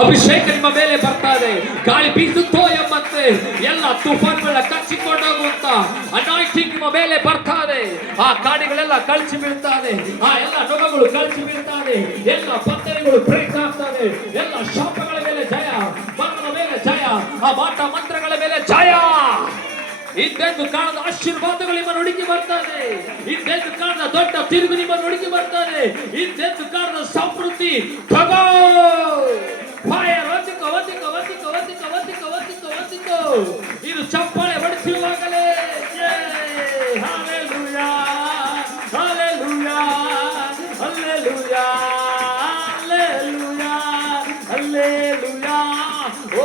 ಅಭಿಷೇಕ ನಿಮ್ಮ ಮೇಲೆ ಬರ್ತಾ ಇದೆ. ಗಾಳಿ ಬೀಸುತ್ತೋ ಎಂಬಂತೆ ಎಲ್ಲ ತುಫಾನ್ಗಳನ್ನ ಕಚ್ಚಿಕೊಂಡು ಹೋಗುವಂತ ಅನಾಯಿಂಟಿಂಗ್ ನಿಮ್ಮ ಮೇಲೆ ಬರ್ತಾ ಇದೆ. ಆ ಕಾಡಿಗಳೆಲ್ಲ ಕಳಚಿ ಬೀಳ್ತಾ ಇದೆ, ಆ ಎಲ್ಲ ನೊಗಗಳು ಕಳಚಿ ಬೀಳ್ತಾ ಇದೆ, ಎಲ್ಲ ಬಂಧನಗಳು ಬ್ರೇಕ್ ಆಗ್ತಾ ಇದೆ, ಎಲ್ಲ ಶಾಪಗಳ ಮೇಲೆ ಜಯ, ಮರಣದ ಮೇಲೆ ಜಯ, ಆ ಮಾಟ ಮಂತ್ರಗಳ ಮೇಲೆ ಜಯ. ಇಂದೆಂದು ಕಾಣದ ಆಶೀರ್ವಾದಗಳು ನಿಮ್ಮನ್ನು ಹುಡುಕಿ ಬರ್ತಾನೆ. ಇಂದೆಂದು ಕಾಣದ ದೊಡ್ಡ ತಿರುಗು ನಿಮ್ಮನ್ನು ಹುಡುಕಿ ಬರ್ತಾನೆ. ಇಂದೆಂದು ಕಾಣದ ಸಮೃದ್ಧಿ ತಗೋ. ಫೈರ್ ಒತ್ತಿಕೋ ಒತ್ತಿಕೋ ಒತ್ತಿಕೋ ಒತ್ತಿಕೋ ಒತ್ತಿಕೋ ಒತ್ತಿಕೋ ಒತ್ತಿಕೋ. ಇದು ಚಪ್ಪಾಳೆ ಹೊಡೆಸಿರುವಾಗಲೇ hallelujah hallelujah hallelujah hallelujah hallelujah. ಓ